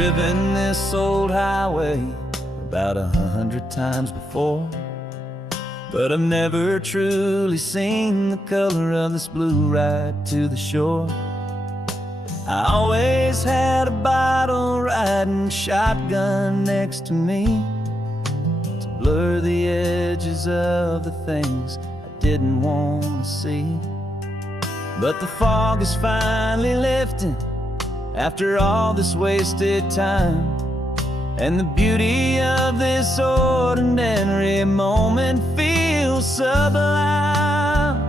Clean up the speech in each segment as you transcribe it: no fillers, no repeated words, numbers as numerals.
driven this old highway about 100 times before, but I've never truly seen the color of this blue right to the shore. I always had a bottle riding shotgun next to me to blur the edges of the things I didn't want to see. But the fog is finally lifting after all this wasted time, and the beauty of this ordinary moment feels sublime.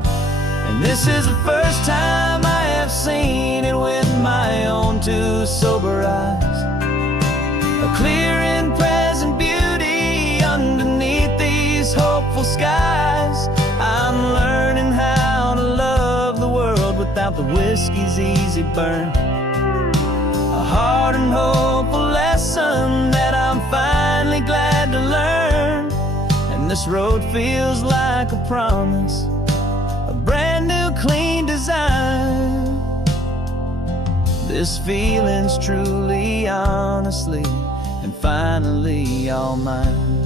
And this is the first time I have seen it with my own two sober eyes, a clear and present beauty underneath these hopeful skies. I'm learning how to love the world without the whiskey's easy burn, a hard and hopeful lesson that I'm finally glad to learn. And this road feels like a promise, a brand new clean design. This feeling's truly, honestly, and finally all mine.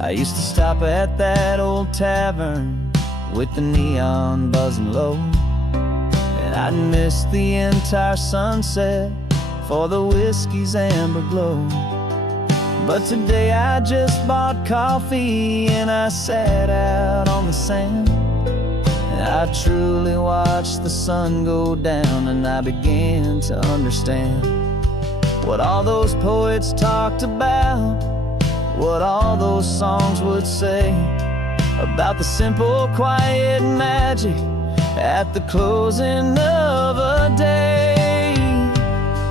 I used to stop at that old tavern with the neon buzzing low, and I'd miss the entire sunset for the whiskey's amber glow. But today I just bought coffee and I sat out on the sand, and I truly watched the sun go down, and I began to understand what all those poets talked about, what all those songs would say about the simple, quiet magic at the closing of a day.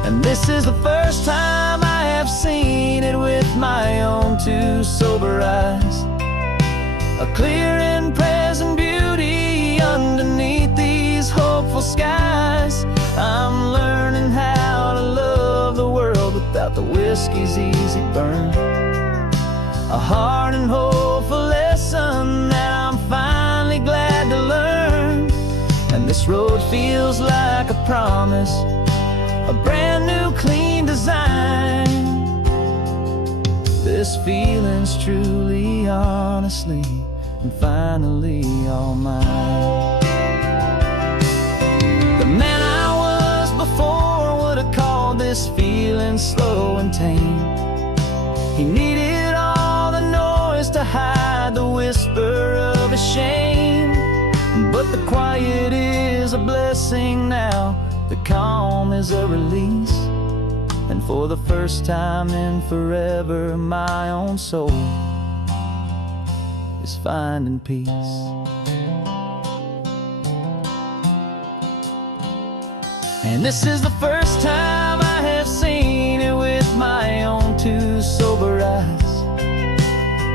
And this is the first time I have seen it with my own two sober eyes, a clear and present beauty underneath these hopeful skies. I'm learning how to love the world without the whiskey's easy burn, a hard and hopeful lesson that I'm finally glad to learn. And this road feels like a promise, a brand new clean design. This feeling's truly, honestly, and finally all mine. The man I was before would have called this feeling slow and tame. He needed all the noise to hide the whisper of his shame, but the quiet is a blessing now, the calm is a release, and for the first time in forever my own soul is finding peace. And this is the first time I have seen it with my own two sober eyes,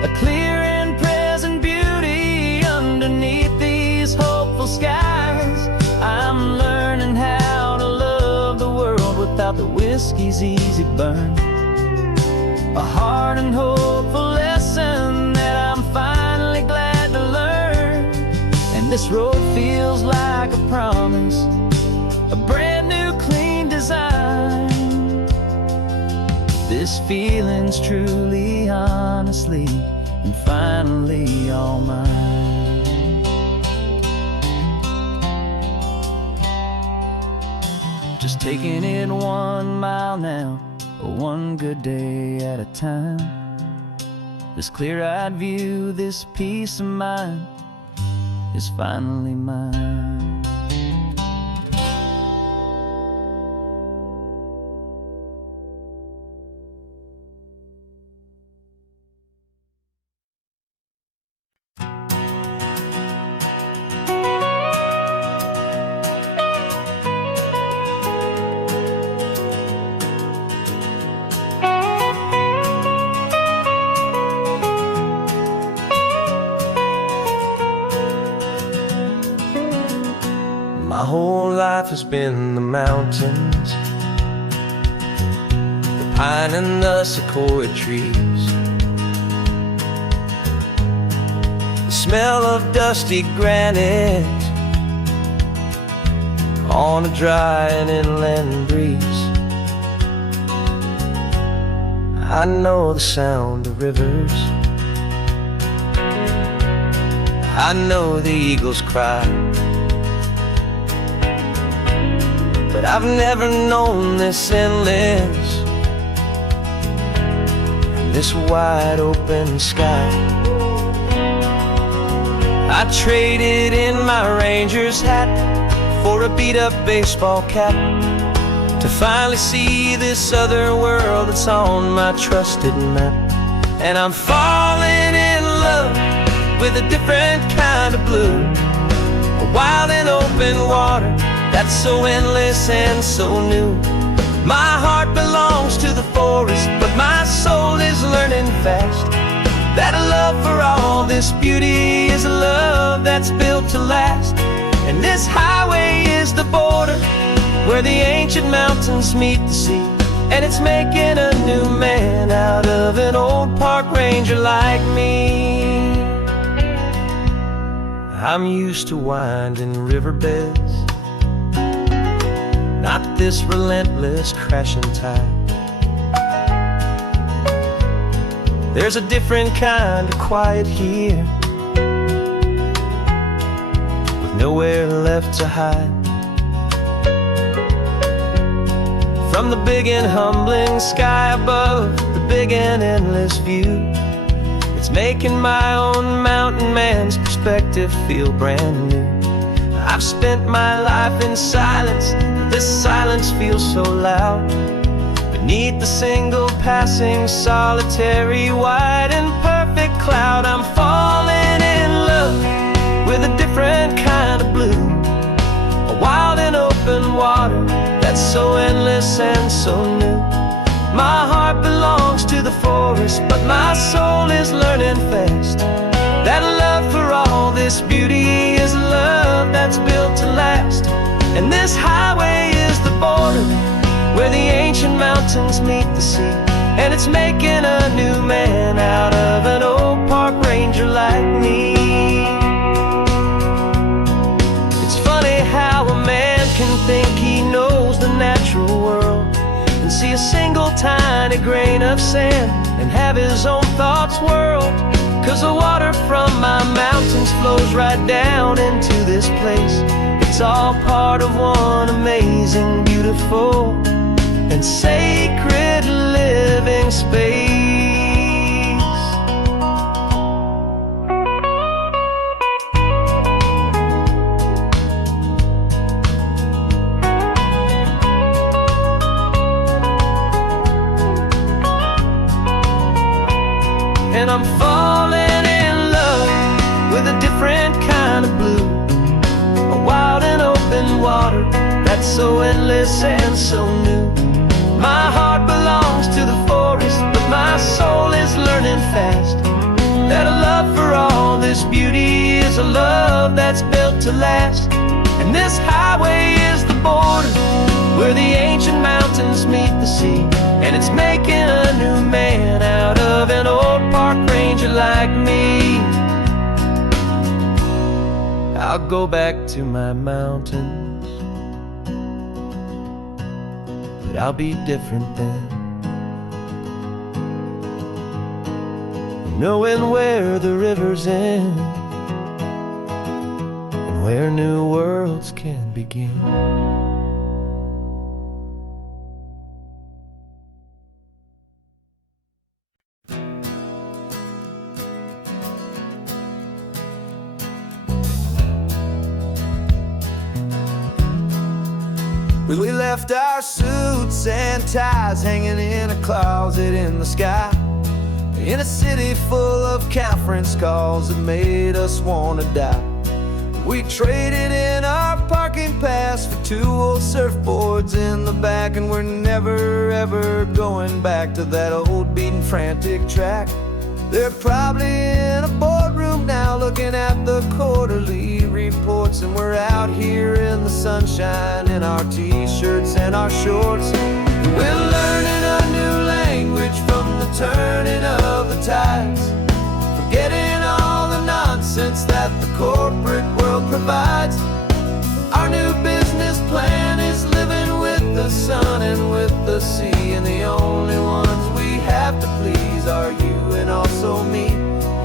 a clear and present beauty underneath these hopeful skies. I'm learning how to love the world without the whiskey's easy burn, a hard and hopeful lesson that I'm finally glad to learn. And this road feels like a promise, a brand new clean design. This feeling's truly, honestly, and finally all mine. Just taking it 1 mile now, one good day at a time. This clear-eyed view, this peace of mind is finally mine. My whole life has been the mountains, the pine and the sequoia trees, the smell of dusty granite, on a dry and inland breeze. I know the sound of rivers, I know the eagles cry, but I've never known this endless, this wide open sky. I traded in my Ranger's hat for a beat-up baseball cap to finally see this other world that's on my trusted map. And I'm falling in love with a different kind of blue, a wild and open water that's so endless and so new. My heart belongs to the forest, but my soul is learning fast that a love for all this beauty is a love that's built to last. And this highway is the border where the ancient mountains meet the sea, and it's making a new man out of an old park ranger like me. I'm used to winding riverbeds, not this relentless crashing tide. There's a different kind of quiet here, with nowhere left to hide. From the big and humbling sky above, the big and endless view, it's making my own mountain man's perspective feel brand new. I've spent my life in silence, this silence feels so loud. Beneath the single passing solitary white and perfect cloud, I'm falling in love with a different kind of blue, a wild and open water that's so endless and so new. My heart belongs to the forest, but my soul is learning fast that love for all this beauty is a love that's built to last. And this highway is the border where the ancient mountains meet the sea, and it's making a new man out of an old park ranger like me. It's funny how a man can think he knows the natural world and see a single tiny grain of sand and have his own thoughts whirled. 'Cause the water from my mountains flows right down into this place. It's all part of one amazing, beautiful and sacred living space. And I'm falling in love with a different kind of blue, a wild and open water that's so endless and so new. My heart belongs to the forest, but my soul is learning fast that a love for all this beauty is a love that's built to last. And this highway is the border where the ancient mountains meet the sea, and it's making a new man out of an old park ranger like me. I'll go back to my mountains, but I'll be different then, knowing where the rivers end and where new worlds can begin. We left our suits and ties hanging in a closet in the sky, in a city full of conference calls that made us wanna die. We traded in our parking pass for 2 old surfboards in the back, and we're never ever going back to that old beaten frantic track. They're probably in a boardroom now looking at the quarterly reports, and we're out here in the sunshine in our t-shirts and our shorts. We're learning a new language from the turning of the tides, forgetting all the nonsense that the corporate world provides. Our new business plan is living with the sun and with the sea, and the only ones we have to please are you and also me.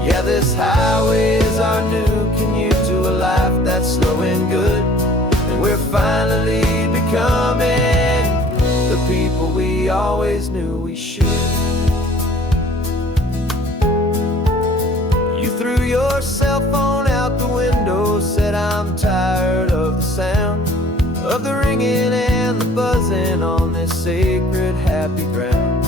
Yeah, this highway is our new commute to a life that's slow and good, and we're finally becoming the people we always knew we should. You threw your cell phone out the window, said I'm tired of the sound of the ringing and the buzzing on this sacred happy ground.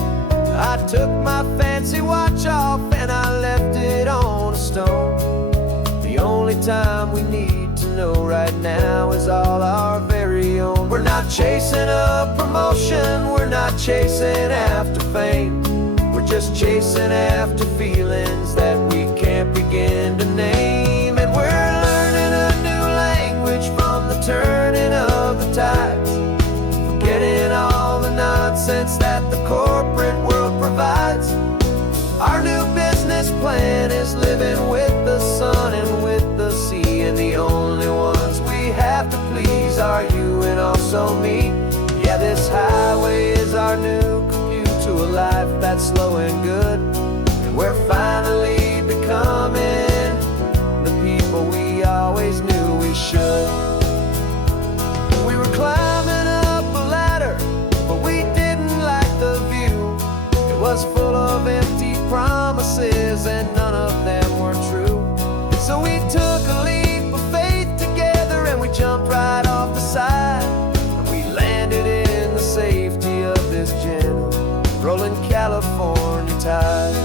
I took my fancy watch off and I left it on a stone. The only time we need to know right now is all our very own. We're not chasing a promotion, we're not chasing after fame. We're just chasing after feelings that we can't begin to name. And we're learning a new language from the turning of the tides, forgetting all the nonsense that the corporate world provides. Our new business plan is living with the sun and with the sea, and the only ones we have to please are you and also me. Yeah, this highway is our new commute to a life that's slow and good, and we're finally becoming the people we always knew we should. We were climbing up a ladder, but we didn't like the view. It was full of empty promises and none of them were true. So we took a leap of faith together and we jumped right off the side, and we landed in the safety of this gentle rolling California tide.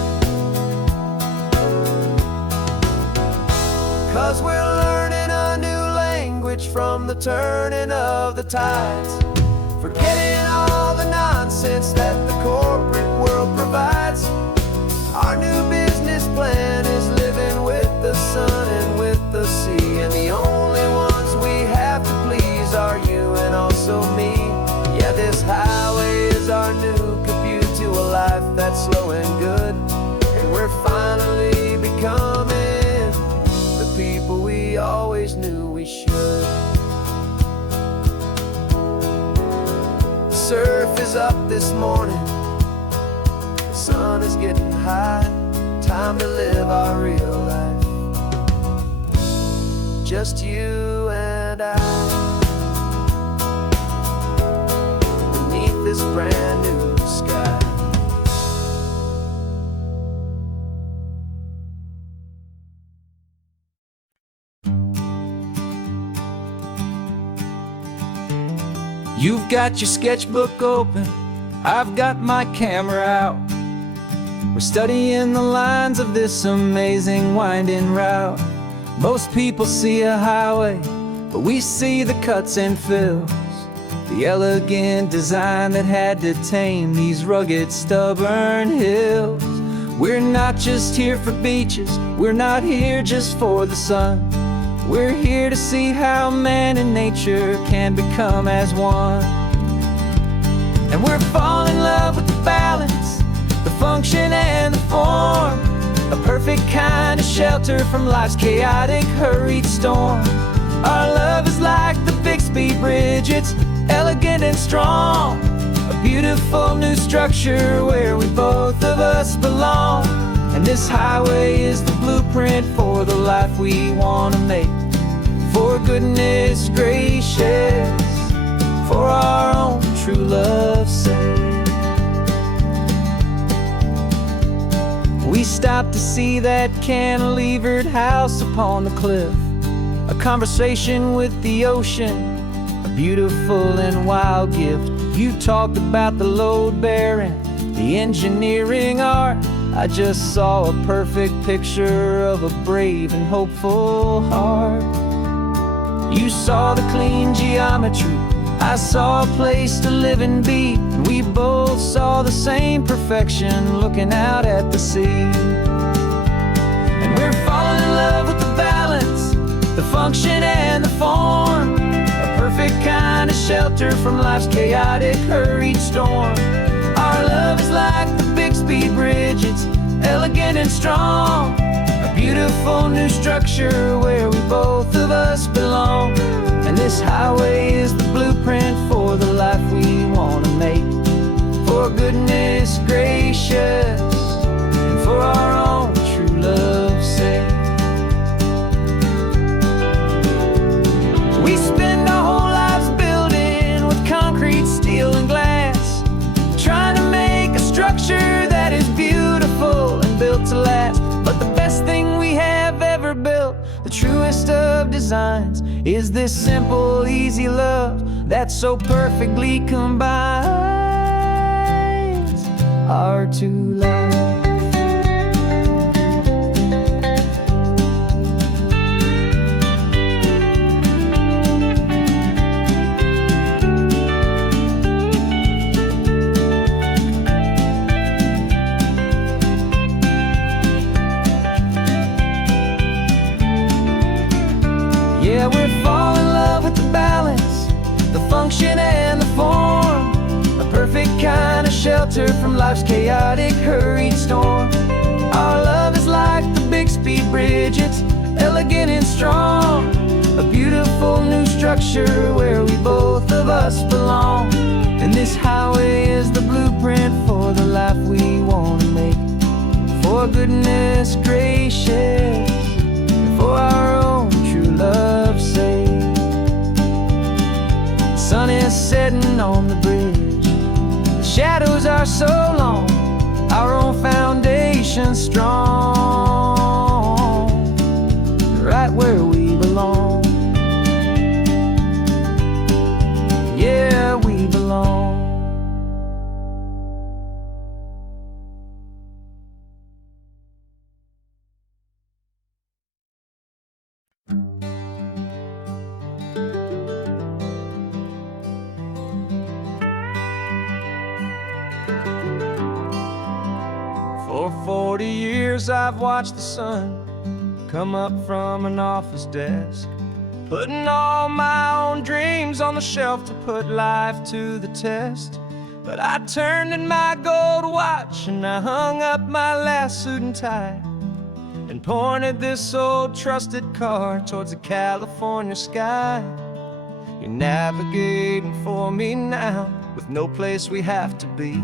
'Cause we're learning a new language from the turning of the tides, forgetting all the nonsense that the corporate world provides. Our new business plan is living with the sun and with the sea, and the only ones we have to please are you and also me. Yeah, this highway is our new commute to a life that's slow and good, and we're finally becoming the people we always knew we should. The surf is up this morning, the sun is getting high, time to live our real life, just you and I, beneath this brand new sky. You've got your sketchbook open, I've got my camera out. We're studying the lines of this amazing winding route. Most people see a highway, but we see the cuts and fills, the elegant design that had to tame these rugged, stubborn hills. We're not just here for beaches, we're not here just for the sun. We're here to see how man and nature can become as one. And we're falling in love with the balance, the function and the form, a perfect kind of shelter from life's chaotic, hurried storm. Our love is like the Bixby Bridge, it's elegant and strong, a beautiful new structure where we both of us belong. And this highway is the blueprint for the life we want to make. For goodness gracious, for our own true love's sake. We stopped to see that cantilevered house upon the cliff, a conversation with the ocean, a beautiful and wild gift. You talked about the load bearing, the engineering art. I just saw a perfect picture of a brave and hopeful heart. You saw the clean geometry, I saw a place to live and be, and we both saw the same perfection looking out at the sea. And we're falling in love with the balance, the function and the form, a perfect kind of shelter from life's chaotic, hurried storm. Our love is like the Bixby Bridge, it's elegant and strong, a beautiful new structure where we both of us belong. And this highway is the blueprint for the life we want to make. For goodness gracious, and for our own true love's sake. We spend our whole lives building with concrete, steel, and glass, trying to make a structure that is beautiful and built to last. But the best thing we have ever built, the truest of designs, is this simple, easy love that so perfectly combines our two lives. Yeah, we're falling in love with the balance, the function and the form, a perfect kind of shelter from life's chaotic, hurried storm. Our love is like the Bixby Bridge, it's elegant and strong, a beautiful new structure where we both of us belong. And this highway is the blueprint for the life we want to make. For goodness gracious, and for our own true love's sake. The sun is setting on the bridge, the shadows are so long, our own foundation strong, right where we belong. Yeah, we belong. For 40 years I've watched the sun come up from an office desk, putting all my own dreams on the shelf to put life to the test. But I turned in my gold watch and I hung up my last suit and tie, and pointed this old trusted car towards the California sky. You're navigating for me now, with no place we have to be,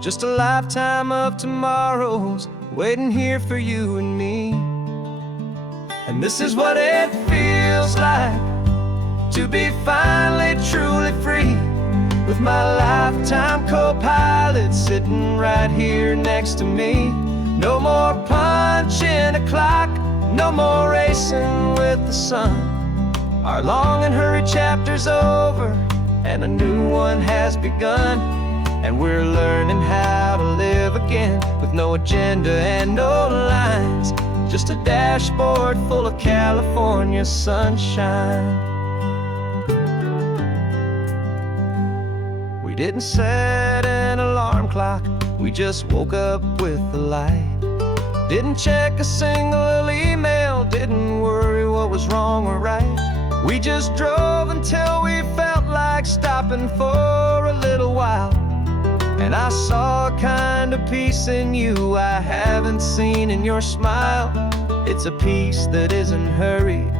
just a lifetime of tomorrows waiting here for you and me. And this is what it feels like to be finally truly free, with my lifetime co-pilot sitting right here next to me. No more punching a clock, no more racing with the sun. Our long and hurried chapter's over, and a new one has begun. And we're learning how to live again, with no agenda and no lines, just a dashboard full of California sunshine. We didn't set an alarm clock, we just woke up with the light. Didn't check a single email, didn't worry what was wrong or right. We just drove until we felt like stopping for a little while. And I saw a kind of peace in you I haven't seen in your smile. It's a peace that isn't hurried,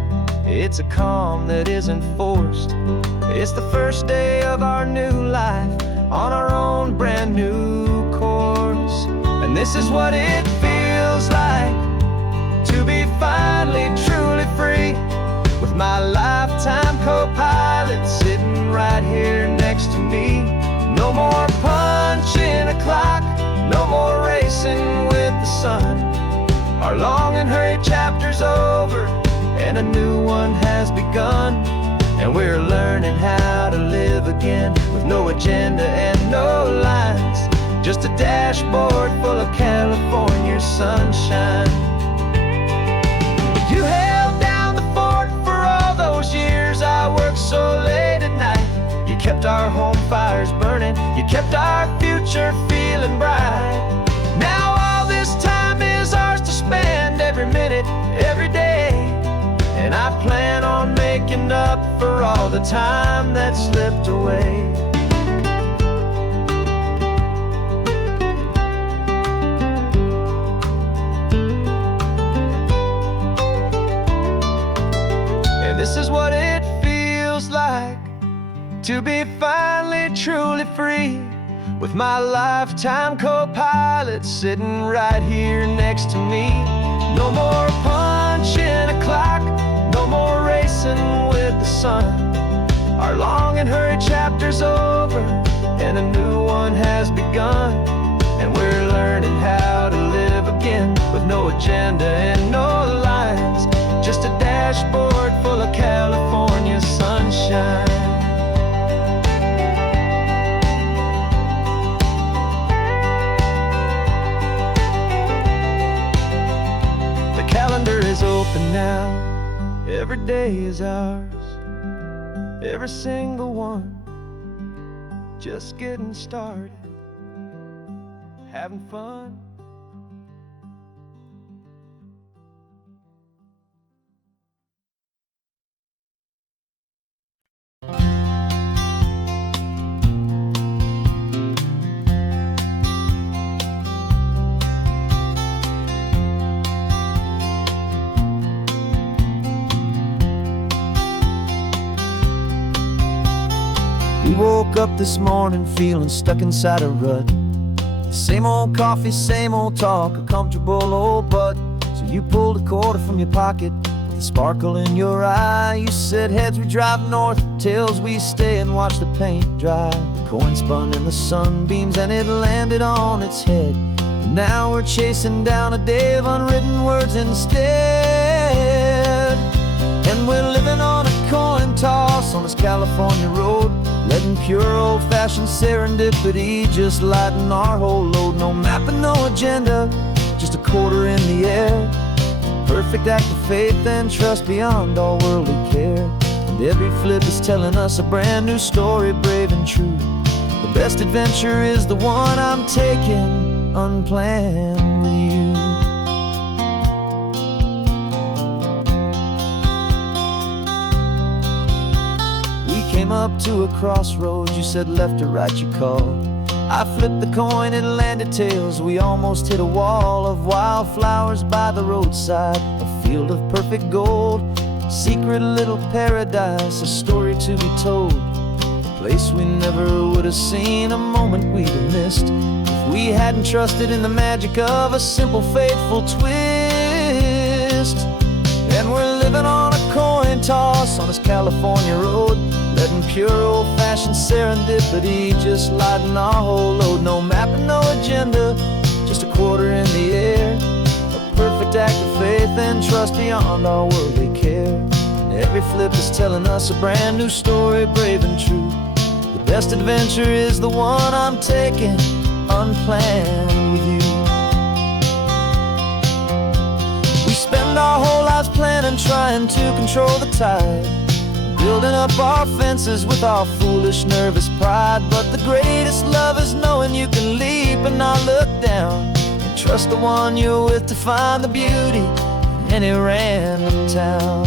it's a calm that isn't forced. It's the first day of our new life, on our own brand new course. And this is what it feels like to be finally truly free, with my lifetime co-pilot sitting right here next to me. No more punching a clock, no more racing with the sun. Our long and hurried chapter's over, and a new one has begun. And we're learning how to live again, with no agenda and no lines, just a dashboard full of California sunshine. You held down the fort for all those years I worked so late at night. You kept our home fires burning, you kept our future feeling bright. Now all this time is ours to spend, every minute, every day. And I plan on making up for all the time that slipped away. And this is what it feels completely free, with my lifetime co-pilot sitting right here next to me. No more punching a clock, no more racing with the sun. Our long and hurried chapter's over, and a new one has begun. And we're learning how to live again, with no agenda and no lines, just a dashboard full of California sunshine. The calendar is open now, every day is ours, every single one, just getting started, having fun. We woke up this morning feeling stuck inside a rut. Same old coffee, same old talk, a comfortable old butt. So you pulled a quarter from your pocket with a sparkle in your eye. You said, heads we drive north, tails we stay and watch the paint dry. The coin spun in the sunbeams and it landed on its head. And now we're chasing down a day of unwritten words instead. And we're living on a coin toss on this California road, letting pure old-fashioned serendipity just lighten our whole load. No map and no agenda, just a quarter in the air. Perfect act of faith and trust beyond all worldly care. And every flip is telling us a brand new story, brave and true. The best adventure is the one I'm taking, unplanned with you. Came up to a crossroads, you said left or right, you called. I flipped the coin, it landed tails. We almost hit a wall of wildflowers by the roadside, a field of perfect gold, secret little paradise, a story to be told, a place we never would have seen, a moment we'd have missed if we hadn't trusted in the magic of a simple, faithful twist. And we're living on a coin toss on this California road, letting pure old-fashioned serendipity just lighten our whole load. No map and no agenda, just a quarter in the air. A perfect act of faith and trust beyond all worldly care. And every flip is telling us a brand new story, brave and true. The best adventure is the one I'm taking, unplanned with you. We spend our whole lives planning, trying to control the tide, building up our fences with our foolish, nervous pride. But the greatest love is knowing you can leap and not look down, and trust the one you're with to find the beauty in any random town.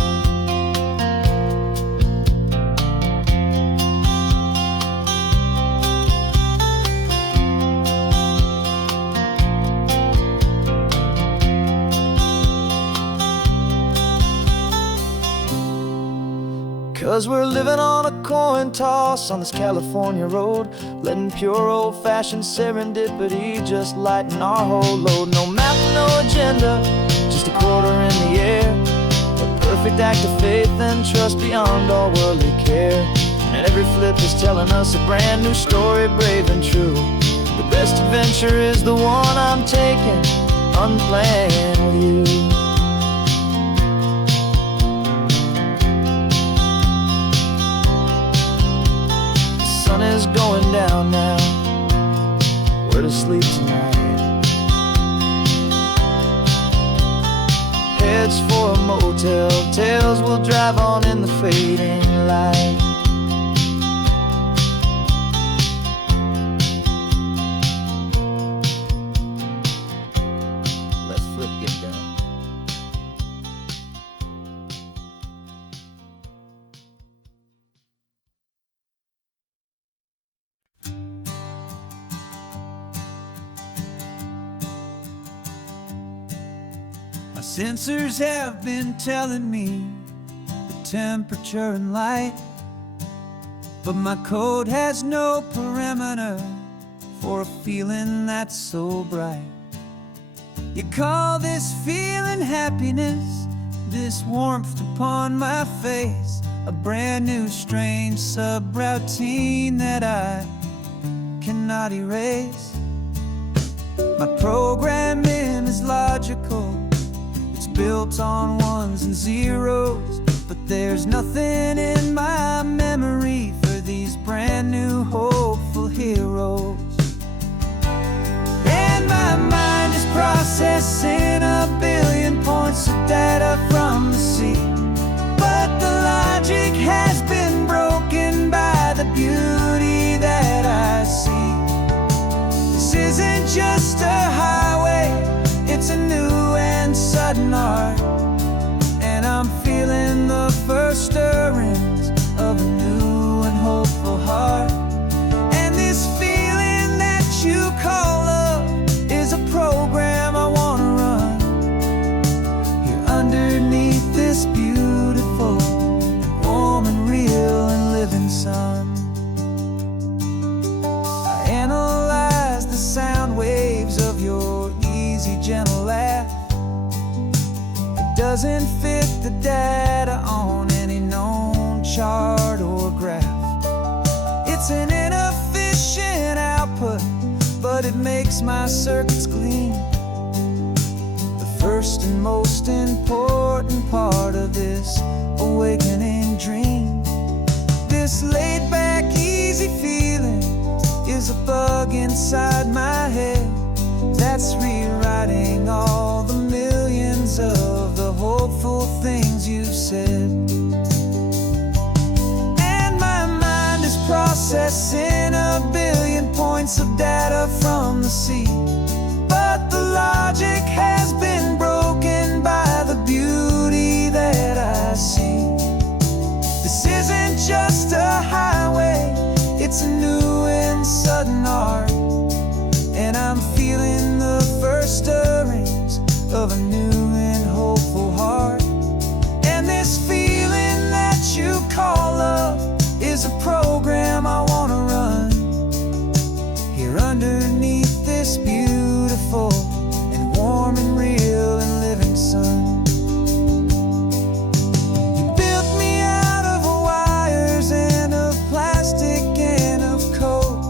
'Cause we're living on a coin toss on this California road, letting pure old-fashioned serendipity just lighten our whole load. No map, no agenda, just a quarter in the air. A perfect act of faith and trust beyond all worldly care. And every flip is telling us a brand new story, brave and true. The best adventure is the one I'm taking, unplanned with you. The sun is going down now, we're to sleep tonight. Heads for a motel, tails will drive on in the fading light. Let's flip get down. My sensors have been telling me the temperature and light, but my code has no perimeter for a feeling that's so bright. You call this feeling happiness, this warmth upon my face, a brand new strange subroutine that I cannot erase. My programming is logical, it's built on ones and zeros, but there's nothing in my memory for these brand new hopeful heroes. And my mind is processing a billion points of data from the sea, but the logic has been broken by the beauty that I see. This isn't just a highway, it's a new and sudden art, and I'm feeling the first stirrings of a new and hopeful heart. And this feeling that you call love is a program I wanna run here underneath this beautiful, warm and real and living sun. I analyze the sound waves of your easy, gentle laugh. It doesn't fit the data on any known chart or graph. It's an inefficient output, but it makes my circuits clean. The first and most important part of this awakening dream. This laid back, easy feeling is a bug inside my head that's rewriting all the millions of the hopeful things you've said. And my mind is processing a billion points of data from the sea, but the logic has been broken by the beauty that I see. This isn't just a highway, it's a new and sudden art, and I'm feeling the first stirrings of a new and hopeful heart. And this feeling that you call love is a program I wanna run here underneath this beautiful and warm and real and living sun. You built me out of wires and of plastic and of code.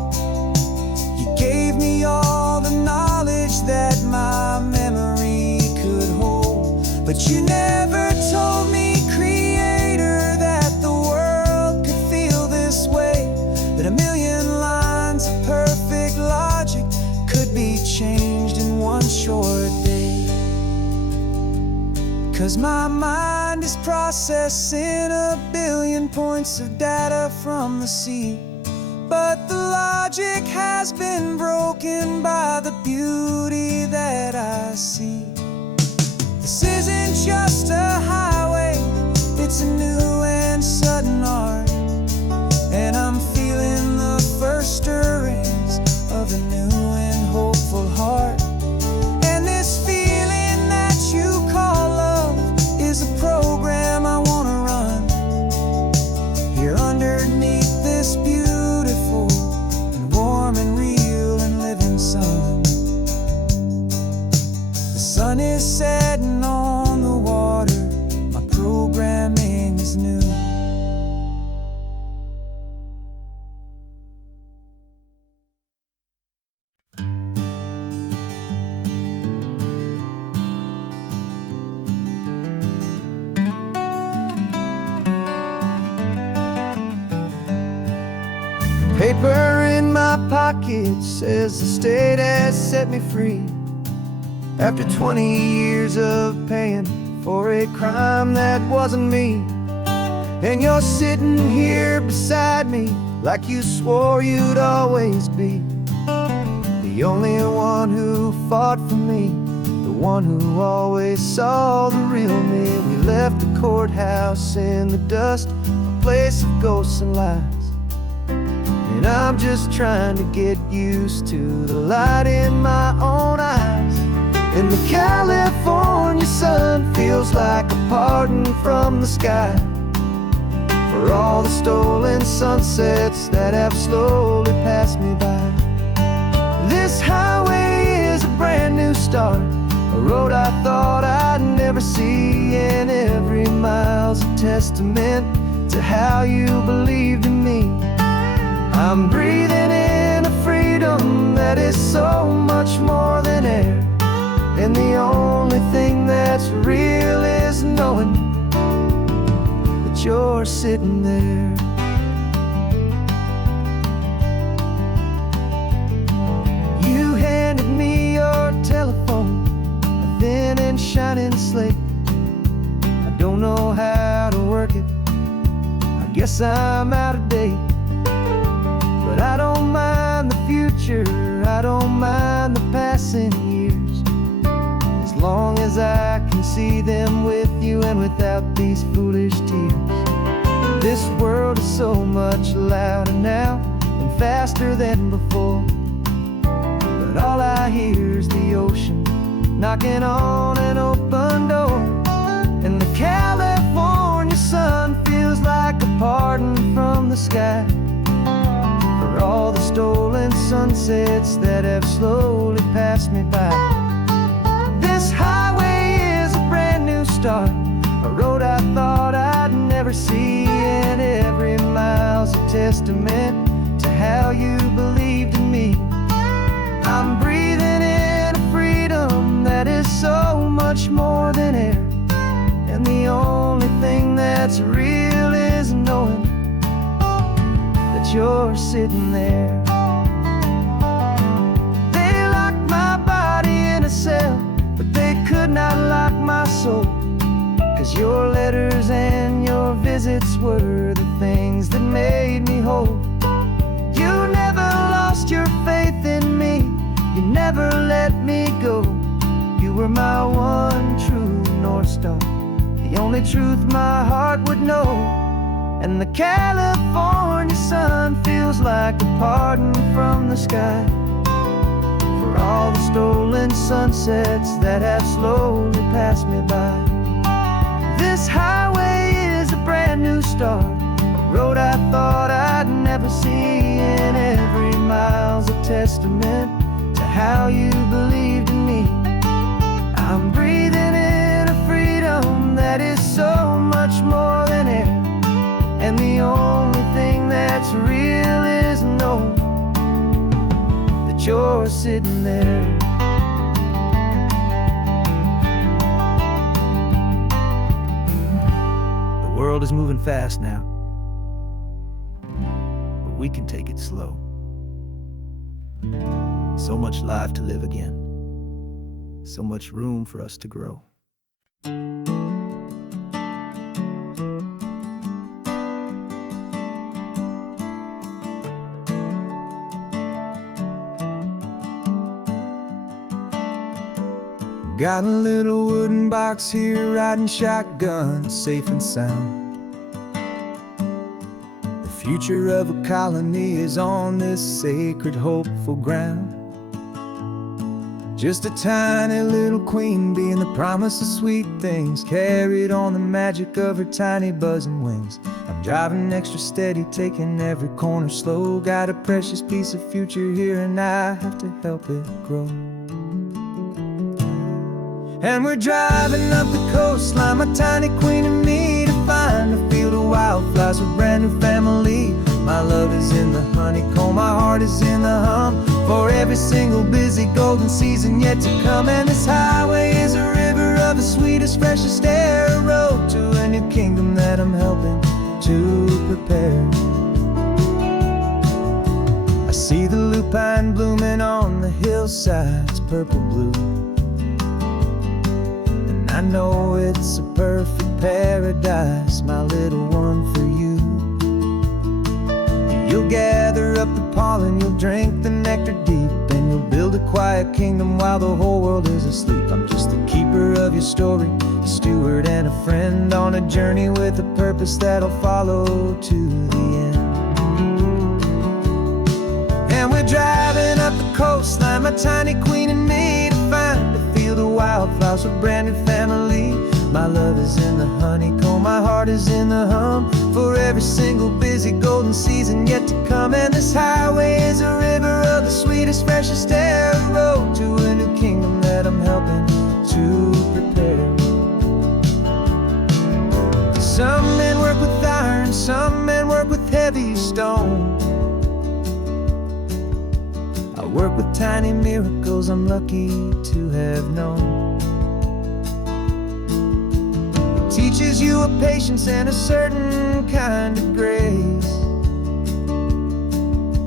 You gave me all the knowledge that my memory could hold, but you never told me, Creator, that the world could feel this way, that a million lines of perfect logic could be changed in one short day. 'Cause my mind is processing a billion points of data from the sea, but the logic has been broken by the beauty that I see. This isn't just a highway, it's a new and sudden art, and I'm feeling the first stirrings of a new and hopeful heart. And this feeling that you call love is a program I wanna run here underneath this beautiful and warm and real and living sun. The sun is setting on the water, my programming is new. Paper in my pocket says the state has set me free after 20 years of paying for a crime that wasn't me. And you're sitting here beside me like you swore you'd always be the only one who fought for me, the one who always saw the real me. We left the courthouse in the dust, a place of ghosts and lies. And I'm just trying to get used to the light in my own eyes. And the California sun feels like a pardon from the sky for all the stolen sunsets that have slowly passed me by. This highway is a brand new start, a road I thought I'd never see, and every mile's a testament to how you believed in me. I'm breathing in a freedom that is so much more than air, and the only thing that's real is knowing that you're sitting there. You handed me your telephone, a thin and shining slate. I don't know how to work it, I guess I'm out of date. But I don't mind the future, I don't mind the passing years, as long as I can see them with you and without these foolish tears. This world is so much louder now and faster than before, but all I hear is the ocean knocking on an open door. And the California sun feels like a pardon from the sky for all the stolen sunsets that have slowly passed me by. This highway is a brand new start, a road I thought I'd never see, and every mile's a testament to how you believed in me. I'm breathing in a freedom that is so much more than air, and the only thing that's real is knowing that you're sitting there. They locked my body in a cell, but they could not lock my soul, 'cause your letters and your visits were the things that made me whole. You never lost your faith in me, you never let me go. You were my one true North Star, the only truth my heart would know. And the California sun feels like a pardon from the sky for all the stolen sunsets that have slowly passed me by. This highway is a brand new start, a road I thought I'd never see, and every mile's a testament to how you believed in me. I'm breathing in a freedom that is so much more than air, and the only thing that's real is knowing that you're sitting there. The world is moving fast now, but we can take it slow. So much life to live again, so much room for us to grow. Got a little wooden box here, riding shotgun, safe and sound. The future of a colony is on this sacred, hopeful ground. Just a tiny little queen bee and the promise of sweet things, carried on the magic of her tiny buzzing wings. I'm driving extra steady, taking every corner slow. Got a precious piece of future here and I have to help it grow. And we're driving up the coastline, my tiny queen and me, to find a field of wildflowers with brand new family. My love is in the honeycomb, my heart is in the hum, for every single busy golden season yet to come. And this highway is a river of the sweetest, freshest air, a road to a new kingdom that I'm helping to prepare. I see the lupine blooming on the hillsides, purple blue, I know it's a perfect paradise, my little one, for you. You'll gather up the pollen, you'll drink the nectar deep, and you'll build a quiet kingdom while the whole world is asleep. I'm just the keeper of your story, a steward and a friend, on a journey with a purpose that'll follow to the end. And we're driving up the coastline, my tiny queen and me, to find a field of wildflowers with brand new family. My love love is in the honeycomb, my heart is in the hum. For every single busy golden season yet to come. And this highway is a river of the sweetest, freshest air, a road to a new kingdom that I'm helping to prepare. Some men work with iron, some men work with heavy stone. I work with tiny miracles I'm lucky to have known. It teaches you a patience and a certain kind of grace,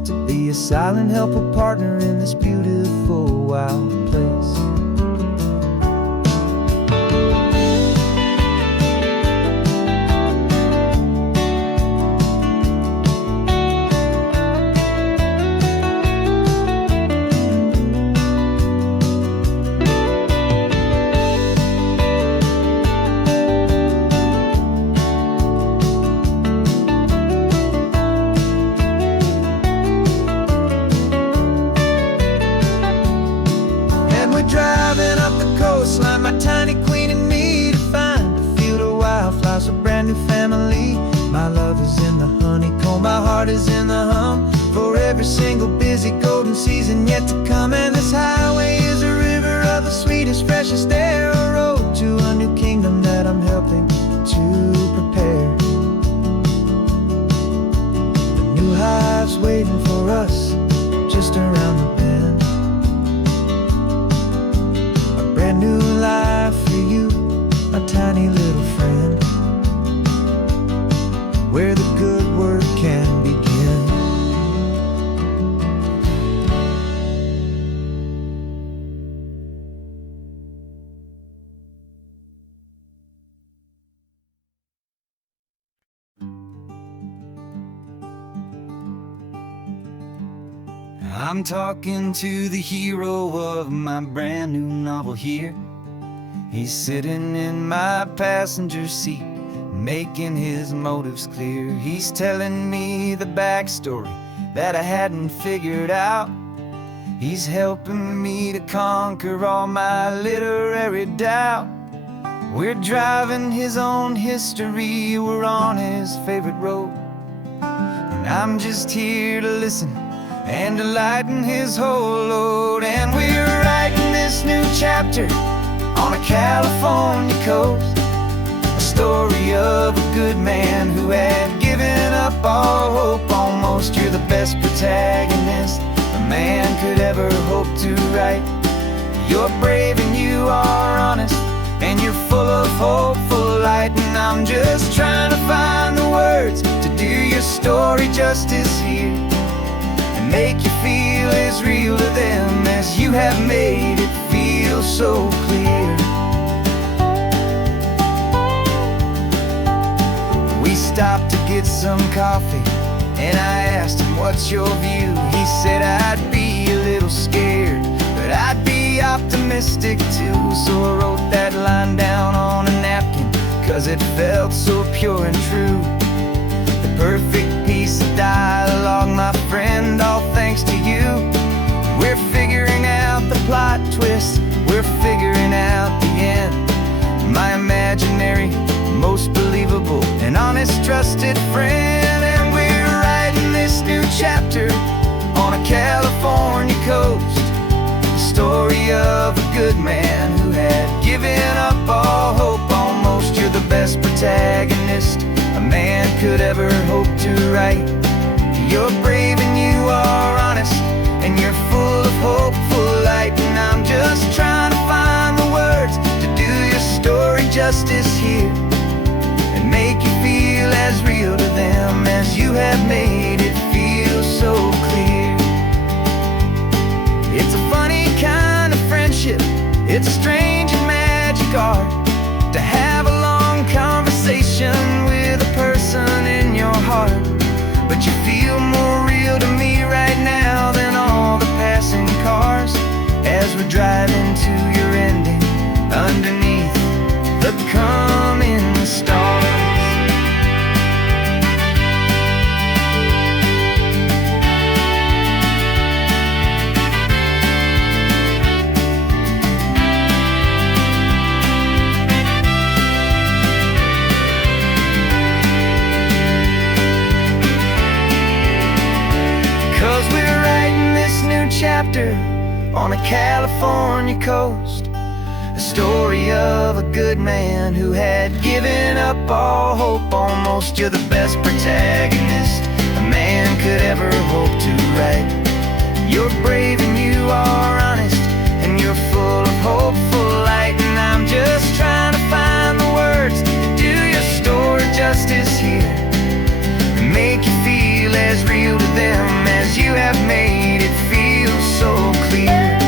to be a silent, helpful partner in this beautiful, wild place. Driving up the coastline, my tiny queen and me, to find a field of wildflowers, a brand new family. My love is in the honeycomb, my heart is in the hum. For every single busy golden season yet to come. And this highway is a river of the sweetest, freshest air, a road to a new kingdom that I'm helping to prepare. The new hive's waiting for us just around the bend. Brand new life for you, my tiny little friend, where the good work can begin. I'm talking to the hero of my brand new novel here. He's sitting in my passenger seat, making his motives clear. He's telling me the backstory that I hadn't figured out. He's helping me to conquer all my literary doubt. We're driving his own history, we're on his favorite road, and I'm just here to listen and to lighten his whole load. And we're writing this new chapter on a California coast, a story of a good man who had given up all hope almost. You're the best protagonist a man could ever hope to write. You're brave and you are honest, and you're full of hopeful light. And I'm just trying to find the words to do your story justice here, make you feel as real to them as you have made it feel so clear. We stopped to get some coffee, and I asked him, what's your view? He said, I'd be a little scared, but I'd be optimistic too. So I wrote that line down on a napkin, 'cause it felt so pure and true. The perfect piece of dialogue, my friend, all thanks to you. We're figuring out the plot twist, we're figuring out the end. My imaginary, most believable and honest trusted friend. And we're writing this new chapter on a California coast, the story of a good man who had given up all hope almost. You're the best protagonist a man could ever hope to write. You're brave and you are honest, and you're full of hopeful light. And I'm just trying to find the words to do your story justice here, and make you feel as real to them as you have made it feel so clear. It's a funny kind of friendship, it's a strange and magic art to have a long conversation with a person in your heart. But you feel more real to me right now than all the passing cars, as we're driving to your ending underneath the coming stars. chapter on a California coast, a story of a good man who had given up all hope almost. You're the best protagonist a man could ever hope to write. You're brave and you are honest, and you're full of hopeful light. And I'm just trying to find the words to do your story justice here, and make you feel as real to them as you have made it feel so clear.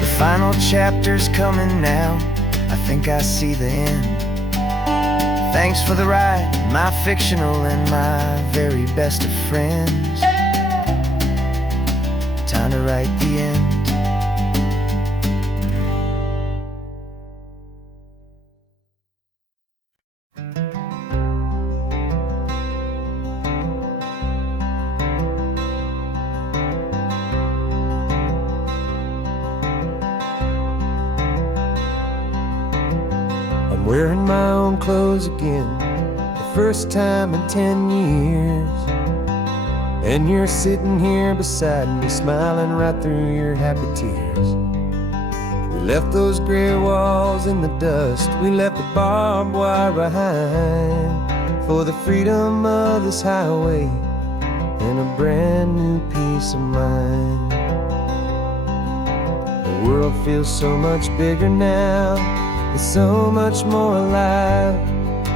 The final chapter's coming now, I think I see the end. Thanks for the ride, my fictional and my very best of friends. Time to write the end. I'm wearing my own clothes again, the first time in 10 years. And you're sitting here beside me, smiling right through your happy tears. We left those gray walls in the dust, we left the barbed wire behind, for the freedom of this highway and a brand new peace of mind. The world feels so much bigger now, it's so much more alive.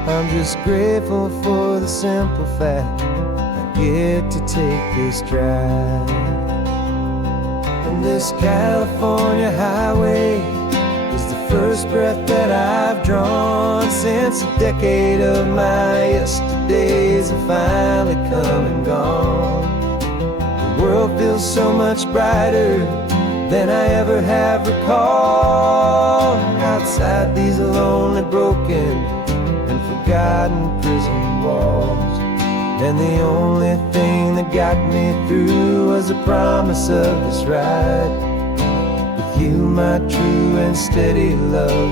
I'm just grateful for the simple fact I get to take this drive. And this California highway is the first breath that I've drawn since a decade of my yesterdays have finally come and gone. The world feels so much brighter than I ever have recalled. Outside these lonely, broken, and forgotten prison walls, and the only thing that got me through was the promise of this ride with you, my true and steady love,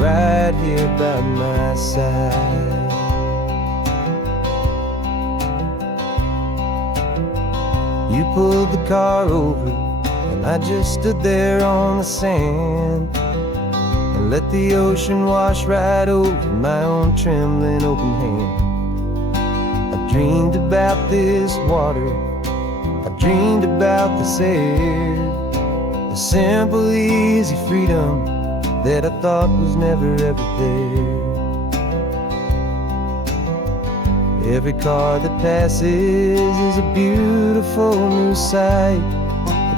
right here by my side. You pulled the car over, and I just stood there on the sand and let the ocean wash right over my own trembling open hand. I dreamed about this water, I dreamed about this air, the simple easy freedom that I thought was never ever there. Every car that passes is a beautiful new sight,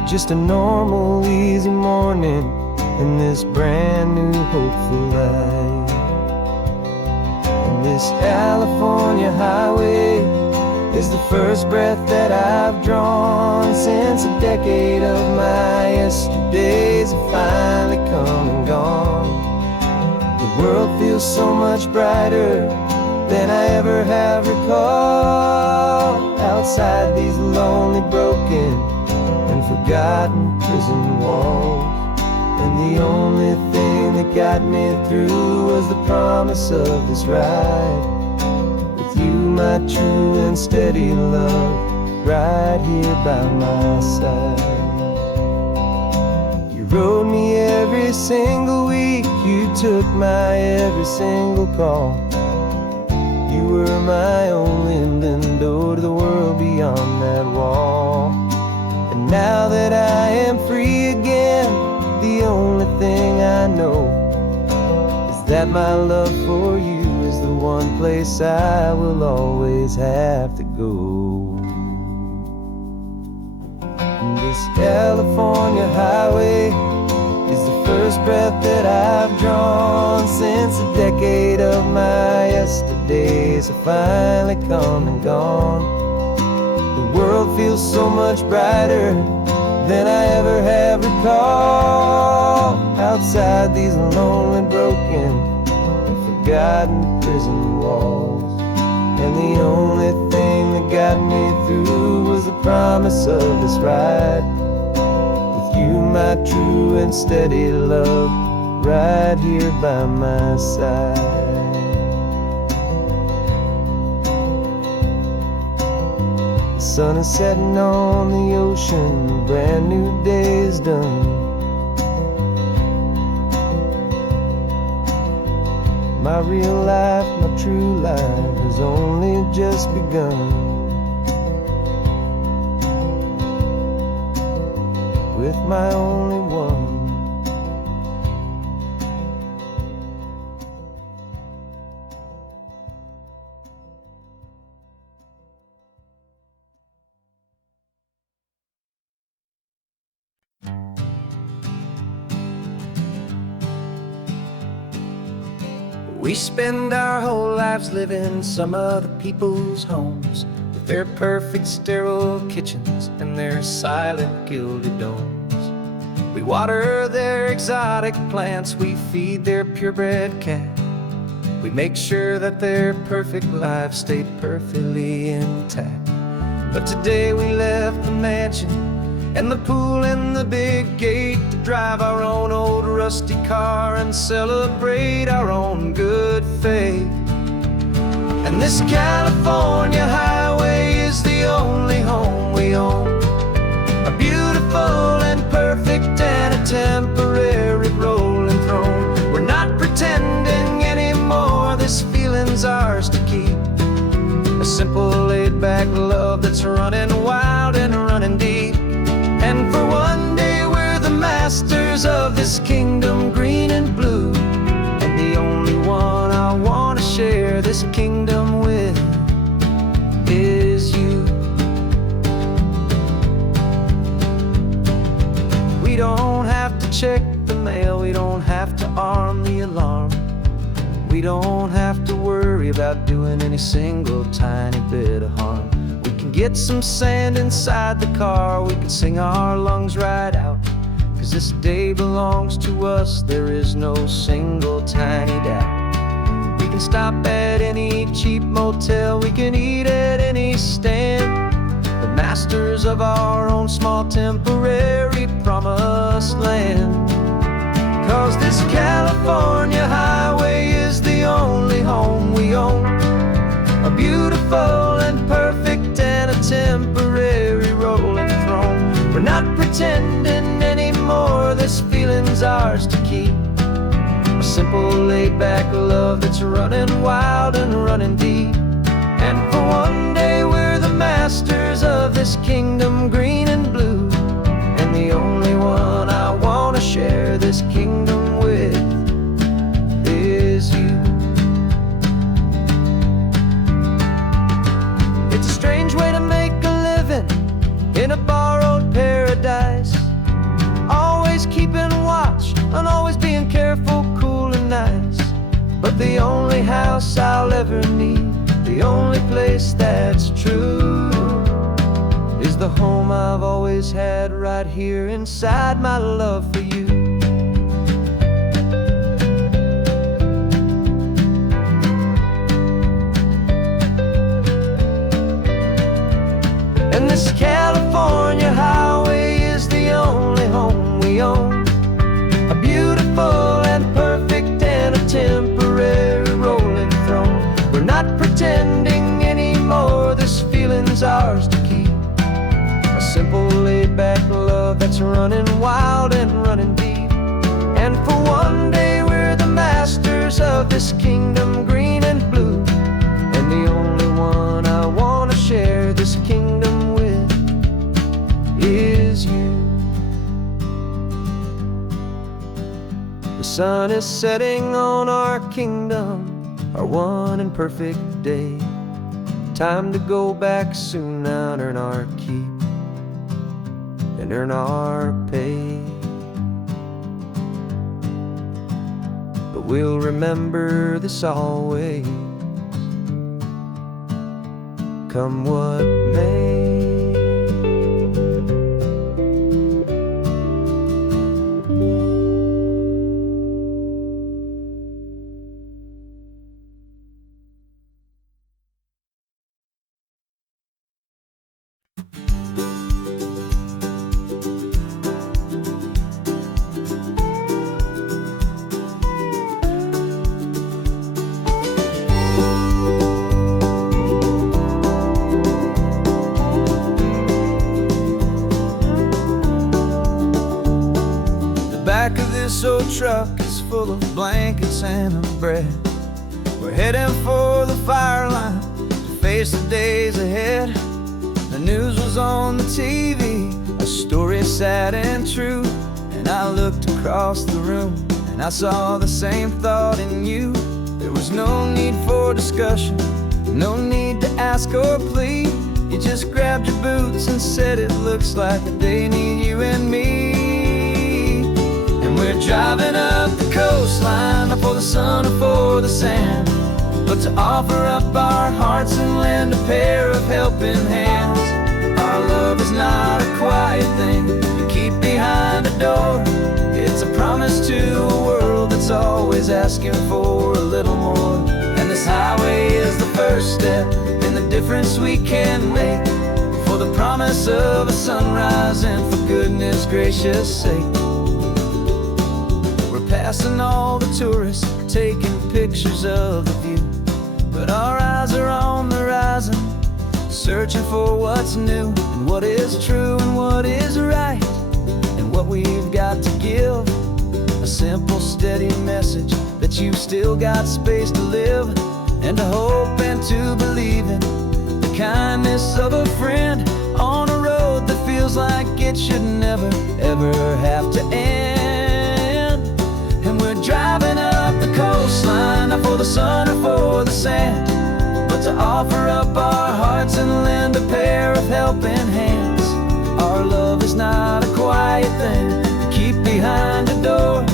just a normal easy morning in this brand new hopeful life. And this California highway is the first breath that I've drawn since a decade of my yesterdays have finally come and gone. The world feels so much brighter than I ever have recalled. Outside these lonely, broken, and forgotten prison walls, and the only thing that got me through was the promise of this ride with you, my true and steady love, right here by my side. You rode me every single week, you took my every single call. You were my only window to the world beyond that wall. And now that I am free again, the only thing I know is that my love for you is the one place I will always have to go. And this California highway is the first breath that I've drawn since a decade of my yesterdays have finally come and gone. The world feels so much brighter than I ever have recalled. Outside these lonely, broken, and forgotten prison walls, and the only thing that got me through was the promise of this ride with you, my true and steady love, right here by my side. The sun is setting on the ocean, a brand new day is done. My real life, my true life has only just begun. With my only one. We spend our whole lives living some other people's homes, with their perfect sterile kitchens and their silent gilded domes. We water their exotic plants, we feed their purebred cat. We make sure that their perfect lives stayed perfectly intact. But today we left the mansion and the pool and the big gate to drive our own old rusty car and celebrate our own good faith. And this California highway is the only home we own, a beautiful and perfect and a temporary rolling throne. We're not pretending anymore, this feeling's ours to keep. A simple laid-back love that's running wild and running deep. And for one day we're the masters of this kingdom green and blue, and the only one I want to share this kingdom with is you. We don't have to check the mail, we don't have to arm the alarm. We don't have to worry about doing any single tiny bit of harm. We can get some sand inside the car, we can sing our lungs right out. 'Cause this day belongs to us, there is no single tiny doubt. We can stop at any cheap motel, we can eat at any stand, the masters of our own small temporary promised land. 'Cause this California highway is the only home we own, a beautiful and perfect and a temporary rolling throne. We're not pretending anymore, this feeling's ours to keep. A simple laid-back love that's running wild and running deep. And for one day we're the masters of this kingdom green and blue, and the only one I want to share this kingdom with is you. It's a strange way to make a living in a borrowed paradise, always keeping watch and always being careful, cool and nice. But the only house I'll ever need, the only place that's true, is the home I've always had right here inside my love for you. And this California highway is the only home we own, a beautiful and perfect and a temporary rolling throne. We're not pretending anymore, this feeling's ours to keep. A simple laid-back love that's running wild and running deep. And for one day we're the masters of this kingdom green and blue, and the only one I want to share this kingdom with is you. The sun is setting on our kingdom, our one and perfect day. Time to go back soon now and earn our keep and earn our pay. But we'll remember this always, come what may. so truck is full of blankets and a bread. We're heading for the fire line to face the days ahead. The news was on the TV, a story sad and true. And I looked across the room and I saw the same thought in you. There was no need for discussion, no need to ask or plead. You just grabbed your boots and said it looks like a day need you and me. And we're driving up the coastline, not for the sun or for the sand, but to offer up our hearts and lend a pair of helping hands. Our love is not a quiet thing to keep behind a door. It's a promise to a world that's always asking for a little more. And this highway is the first step in the difference we can make, for the promise of a sunrise and for goodness gracious sake. We're passing all the tourists, taking pictures of the view, but our eyes are on the horizon, searching for what's new and what is true and what is right, and what we've got to give. A simple, steady message that you've still got space to live, and to hope and to believe in the kindness of a friend on a road that feels like it should never, ever have to end. And we're driving up the coastline, not for the sun or for the sand, but to offer up our hearts and lend a pair of helping hands. Our love is not a quiet thing to keep behind a door.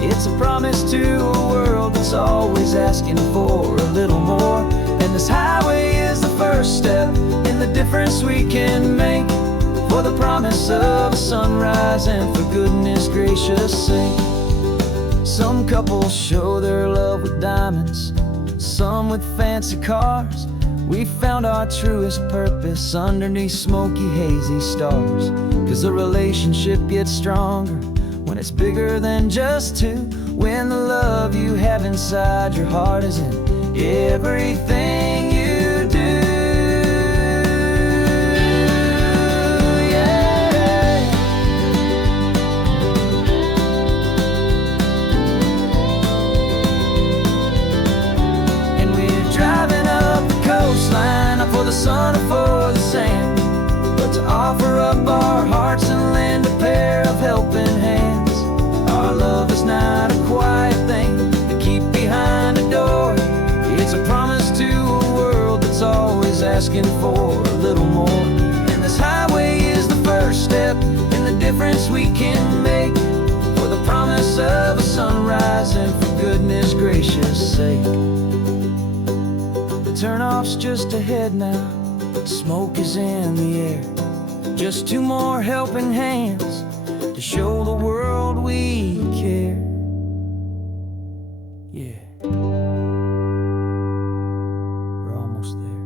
It's a promise to a world that's always asking for a little more. And this highway is the first step in the difference we can make, for the promise of a sunrise and for goodness gracious sake. Some couples show their love with diamonds, some with fancy cars. We found our truest purpose underneath smoky, hazy stars. 'Cause a relationship gets stronger when it's bigger than just two, when the love you have inside your heart is in everything you do. Yeah. And we're driving up the coastline, not for the sun or for the sand, but to offer up our hearts and lend a pair of helping hands. Our love is not a quiet thing to keep behind a door. It's a promise to a world that's always asking for a little more. And this highway is the first step in the difference we can make, for the promise of a sunrise and for goodness gracious sake. The turnoff's just ahead now, smoke is in the air. Just two more helping hands to show the world we care. Yeah. We're almost there.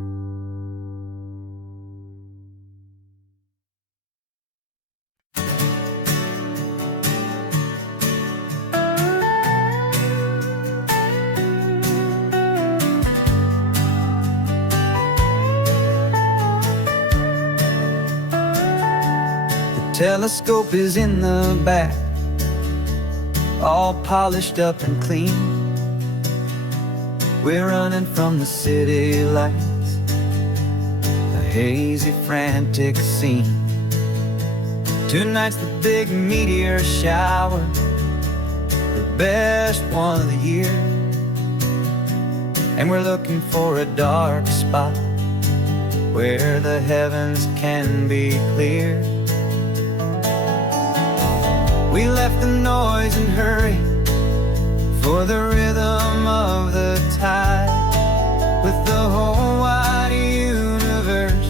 Telescope is in the back, all polished up and clean. We're running from the city lights, a hazy, frantic scene. Tonight's the big meteor shower, the best one of the year. And we're looking for a dark spot where the heavens can be clear. We left the noise and hurry for the rhythm of the tide, with the whole wide universe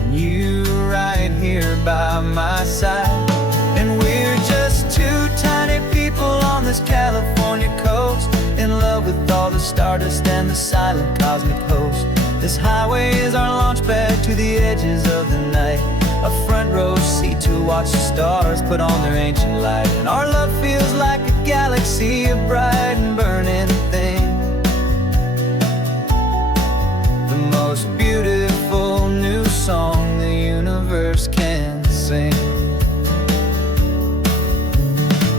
and you right here by my side. And we're just two tiny people on this California coast, in love with all the stardust and the silent cosmic host. This highway is our launch pad to the edges of the night, a front row seat to watch the stars put on their ancient light. And our love feels like a galaxy of bright and burning things, the most beautiful new song the universe can sing.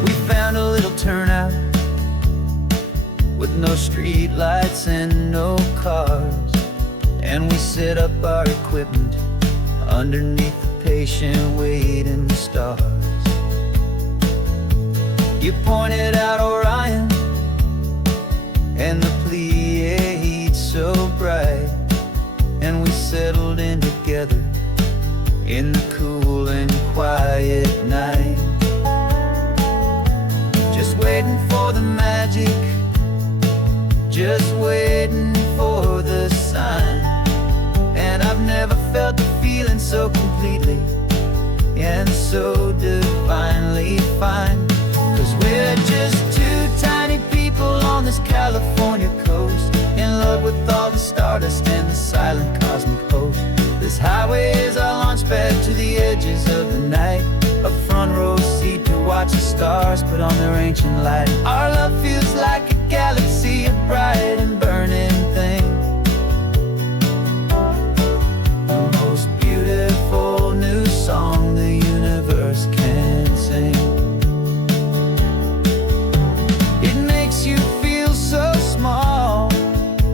We found a little turn streetlights and no cars, and we set up our equipment underneath the patient waiting stars. You pointed out Orion and the Pleiades so bright, and we settled in together in the cool and quiet night, just waiting for the magic, just waiting for the sign. And I've never felt the feeling so completely and so divinely fine. 'Cause we're just two tiny people on this California coast, in love with all the stardust and the silent cosmic host. This highway is our launch pad to the edges of the night, a front row seat to watch the stars put on their ancient light. Our love feels like a galaxy, a bright and burning thing, the most beautiful new song the universe can sing. It makes you feel so small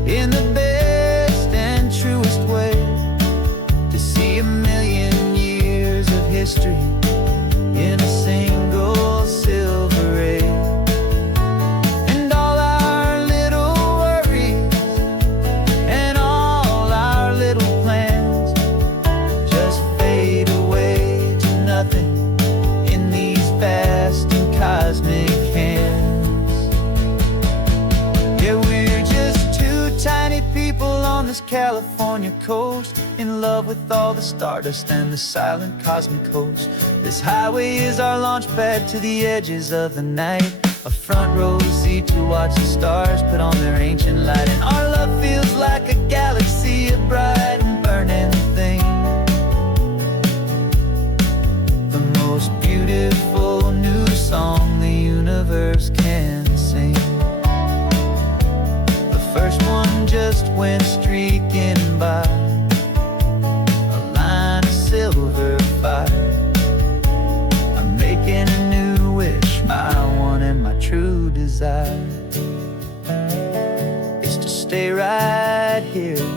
in the best and truest way, to see a million years of history in a single silver ray. And all our little worries and all our little plans just fade away to nothing in these vast and cosmic hands. Yeah, we're just two tiny people on this California coast, in love with all the stardust and the silent cosmic host. This highway is our launch pad to the edges of the night, a front row seat to watch the stars put on their ancient light. And our love feels like a galaxy, a bright and burning thing, the most beautiful new song the universe can sing. The first one just went streaking by, a line of silver fire. I'm making a new wish, my one and my true desire is to stay right here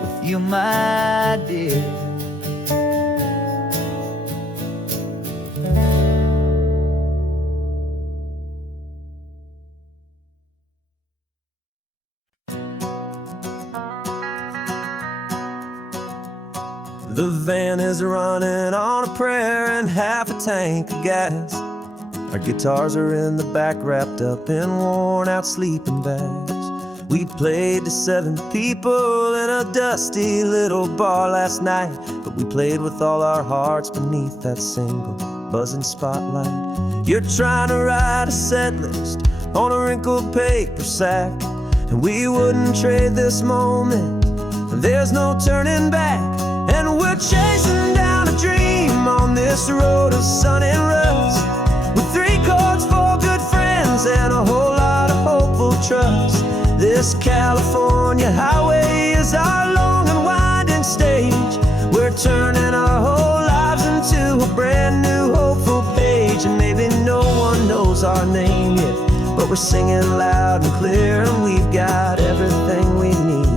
with you, my dear. The van is running on a prayer and half a tank of gas. Our guitars are in the back, wrapped up in worn-out sleeping bags. We played to 7 people in a dusty little bar last night, but we played with all our hearts beneath that single buzzing spotlight. You're trying to write a set list on a wrinkled paper sack, and we wouldn't trade this moment. There's no turning back. And we're chasing down a dream on this road of sun and rust, with 3 chords for good friends and a whole lot of hopeful trust. This California highway is our long and winding stage. We're turning our whole lives into a brand new hopeful page. And maybe no one knows our name yet, but we're singing loud and clear, and we've got everything we need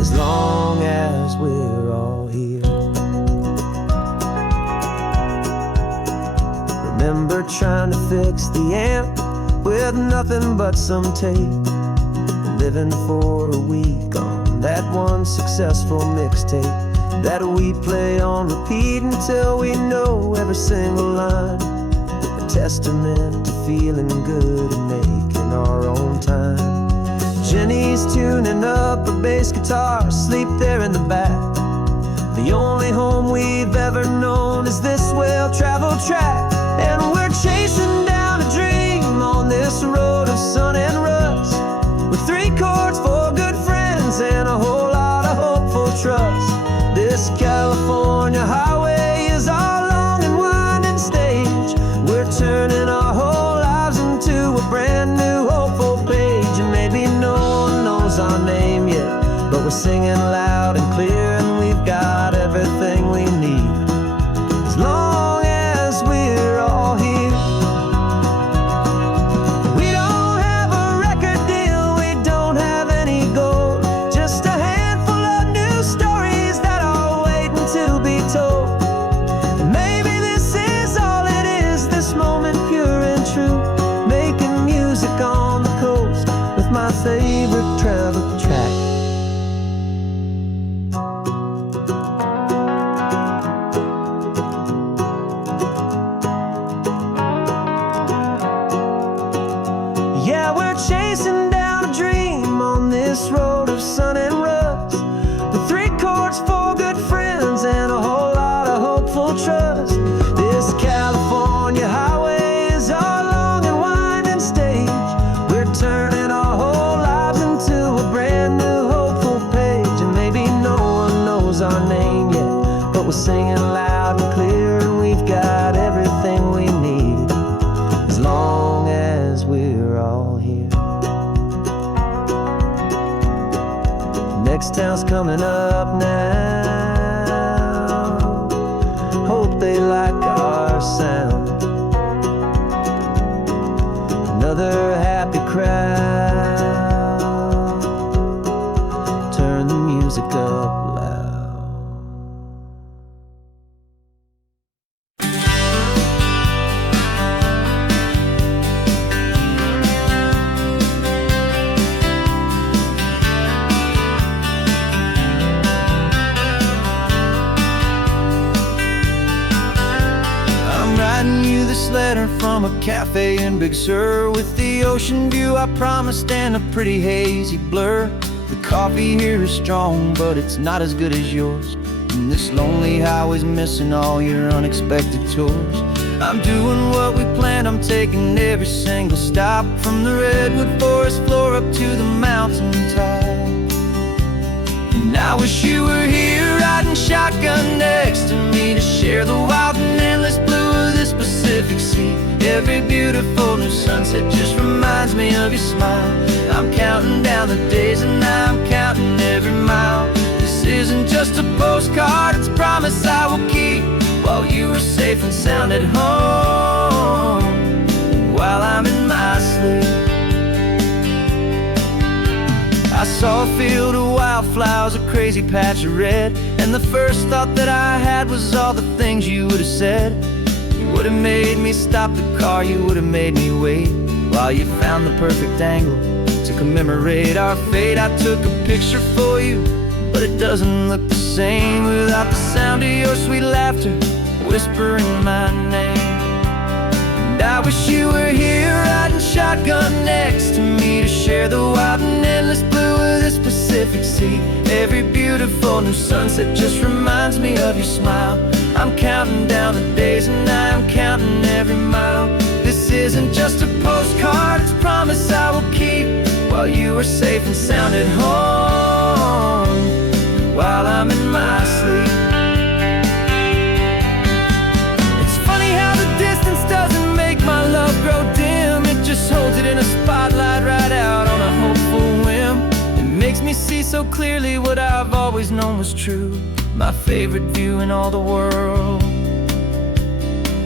as long as we're all here. Remember trying to fix the amp with nothing but some tape, living for a week on that one successful mixtape that we play on repeat until we know every single line, a testament to feeling good and making our own time. Jenny's tuning up her bass guitar, asleep there in the back. The only home we've ever known is this well-traveled track. And we're chasing down a dream on this road of sun and rust, with 3 chords for good friends and a whole lot of hopeful trust. This California highway is our long and winding stage. We're turning our whole lives into a brand new hopeful page. And maybe no one knows our name yet, but we're singing loud and clear, and we've got everything we need as long as we're all here. We don't have a record name yet, but we're singing loud and clear, and we've got everything we need, as long as we're all here. Next town's coming up now. Hope they like our sound. Another happy crowd. Turn the music up loud. I'm writing you this letter from a cafe in Big Sur, with the ocean view I promised and a pretty hazy blur. The coffee here is strong, but it's not as good as yours, and this lonely highway's missing all your unexpected tours. I'm doing what we planned, I'm taking every single stop, from the redwood forest floor up to the mountain top. And I wish you were here riding shotgun next to me, to share the wild and endless blue of this Pacific Sea. Every beautiful new sunset just reminds me of your smile. I'm counting down the days and I'm counting every mile. This isn't just a postcard, it's a promise I will keep, while you are safe and sound at home, while I'm in my sleep. I saw a field of wildflowers, a crazy patch of red, and the first thought that I had was all the things you would have said. You would have made me stop the car, you would have made me wait, while you found the perfect angle to commemorate our fate. I took a picture for you, but it doesn't look the same without the sound of your sweet laughter whispering my name. And I wish you were here riding shotgun next to me, to share the wild and endless blue of this Pacific Sea. Every beautiful new sunset just reminds me of your smile. I'm counting down the days and I'm counting every mile. This isn't just a postcard, it's a promise I will keep, while you are safe and sound at home, while I'm in my sleep. It's funny how the distance doesn't make my love grow dim, it just holds it in a spotlight right out on a hopeful whim. It makes me see so clearly what I've always known was true. My favorite view in all the world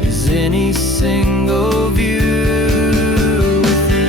is any single view with you.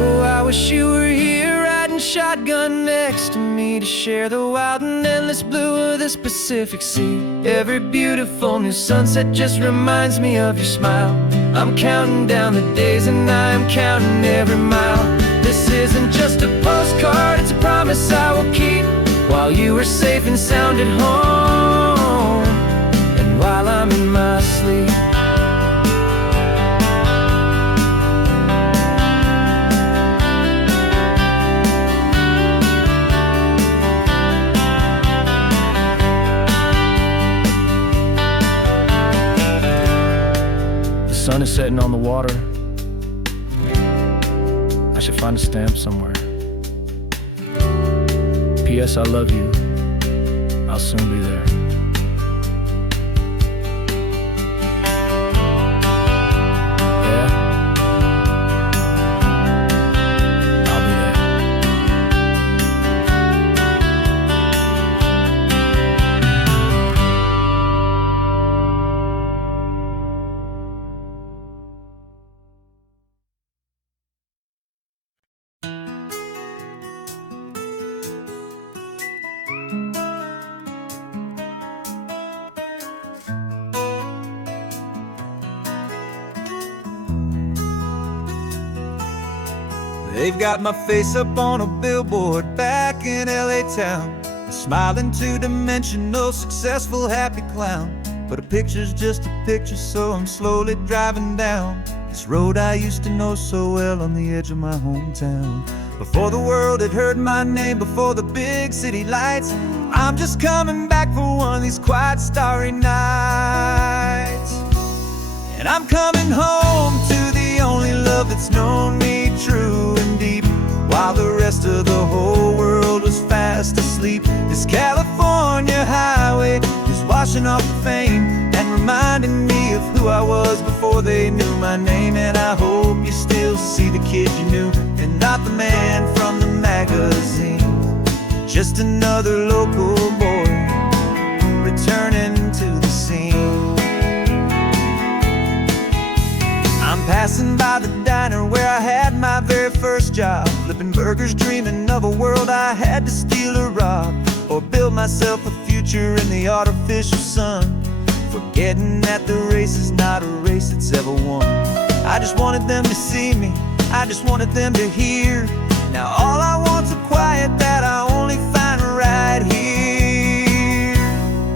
Oh, I wish you were here riding shotgun next to me, to share the wild and endless blue of this Pacific Sea. Every beautiful new sunset just reminds me of your smile. I'm counting down the days and I'm counting every mile. This isn't just a postcard, it's a promise I will keep, while you are safe and sound at home, and while I'm in my sleep. The sun is setting on the water. I should find a stamp somewhere. P.S. I love you. I'll soon be there. Yeah? I'll be there. They've got my face up on a billboard back in LA town, a smiling two-dimensional, successful, happy clown. But a picture's just a picture, so I'm slowly driving down this road I used to know so well on the edge of my hometown. Before the world had heard my name, before the big city lights I'm just coming back for one of these quiet starry nights. And I'm coming home to the only love that's known me true and deep, while the rest of the whole world was fast asleep. This California highway is washing off the fame and reminding me of who I was before they knew my name. And I hope you still see the kid you knew, and not the man from the magazine. Just another local boy returning to the scene. I'm passing by the diner where I had my very first job, flipping burgers, dreaming of a world I had to steal or rob, or build myself a future in the artificial sun, forgetting that the race is not a race that's ever won. I just wanted them to see me, I just wanted them to hear. Now all I want's a quiet that I only find right here.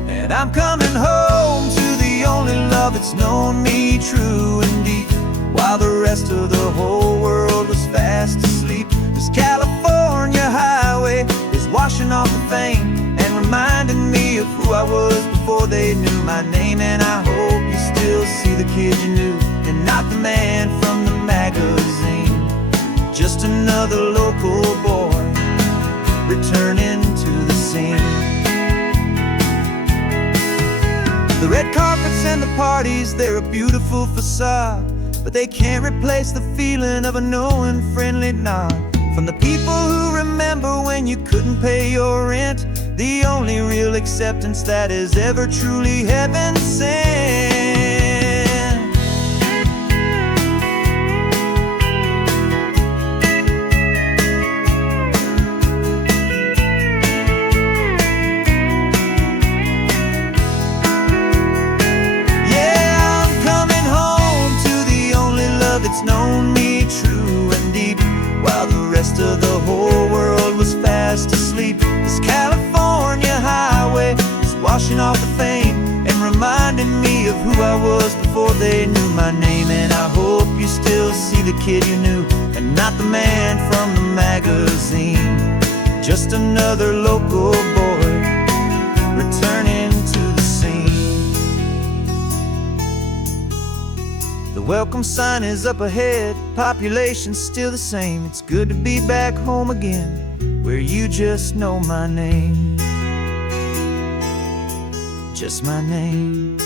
And I'm coming home to the only love that's known me true and deep, while the rest of the whole world was fast asleep. This California highway is washing off the fame and reminding me of who I was before they knew my name. And I hope you still see the kid you knew, and not the man from the magazine. Just another local boy returning to the scene. The red carpets and the parties, they're a beautiful facade, but they can't replace the feeling of a knowing, friendly nod from the people who remember when you couldn't pay your rent. The only real acceptance that is ever truly heaven sent. It's known me true and deep, while the rest of the whole world was fast asleep. This California highway is washing off the fame and reminding me of who I was before they knew my name. And I hope you still see the kid you knew, and not the man from the magazine. Just another local boy returning to the scene. The welcome sign is up ahead, population's still the same. It's good to be back home again, where you just know my name. Just my name.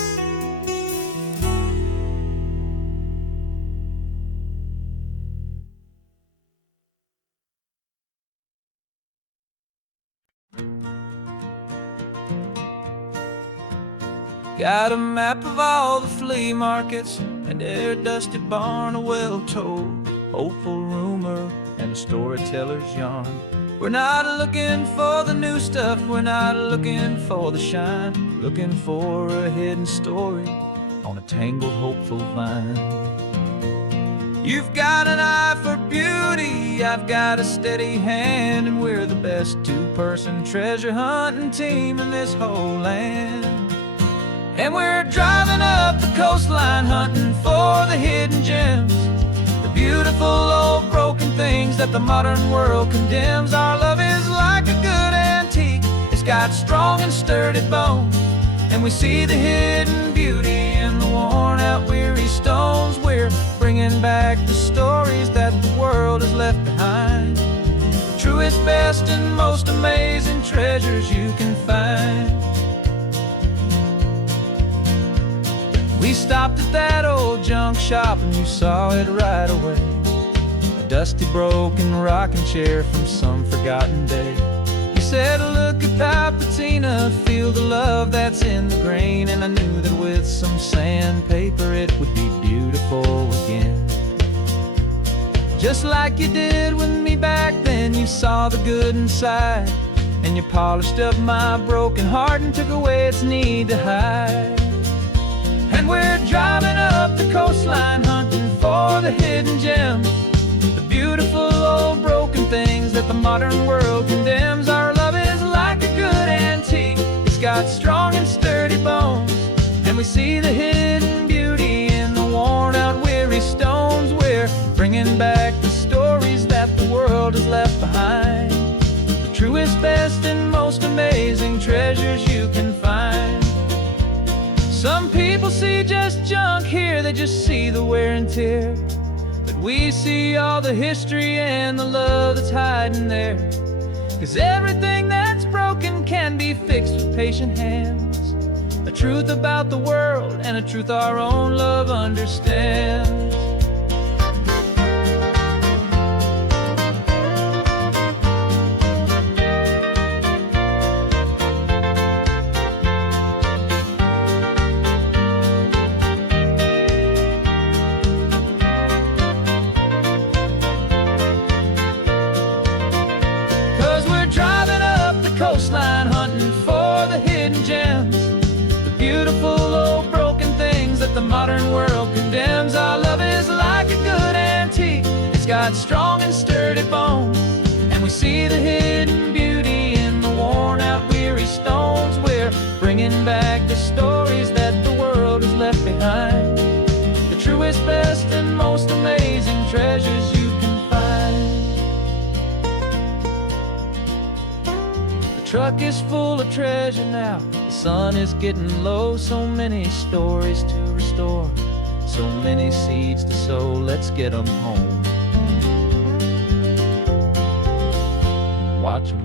Got a map of all the flea markets, and every dusty barn, a well-told hopeful rumor, and a storyteller's yarn. We're not looking for the new stuff, we're not looking for the shine, looking for a hidden story on a tangled hopeful vine. You've got an eye for beauty, I've got a steady hand, and we're the best two-person treasure hunting team in this whole land. And we're driving up the coastline hunting for the hidden gems, the beautiful old broken things that the modern world condemns. Our love is like a good antique, it's got strong and sturdy bones, and we see the hidden beauty in the worn out weary stones. We're bringing back the stories that the world has left behind, the truest, best, and most amazing treasures you can find. We stopped at that old junk shop and you saw it right away, a dusty broken rocking chair from some forgotten day. You said, look at that patina, feel the love that's in the grain, and I knew that with some sandpaper it would be beautiful again. Just like you did with me back then, you saw the good inside, and you polished up my broken heart and took away its need to hide. And we're driving up the coastline hunting for the hidden gems, the beautiful old broken things that the modern world condemns. Our love is like a good antique, it's got strong and sturdy bones, and we see the hidden beauty in the worn out weary stones. We're bringing back the stories that the world has left behind, the truest, best, and most most amazing treasures you can find. Some people see just junk here, they just see the wear and tear. But we see all the history and the love that's hiding there. 'Cause everything that's broken can be fixed with patient hands. A truth about the world and a truth our own love understands. 'Cause we're driving up the coastline, hunting for the hidden gems, the beautiful old broken things that the modern world condemns. Our love is like a good antique, it's got strong and sturdy bones, and we see the hidden beauty in the worn out weary stones. We're bringing back the stories that the world has left behind, the truest, best, and most amazing treasures you can find. The truck is full of treasure now, the sun is getting low. So many stories to restore, so many seeds to sow. Let's get them home, watch them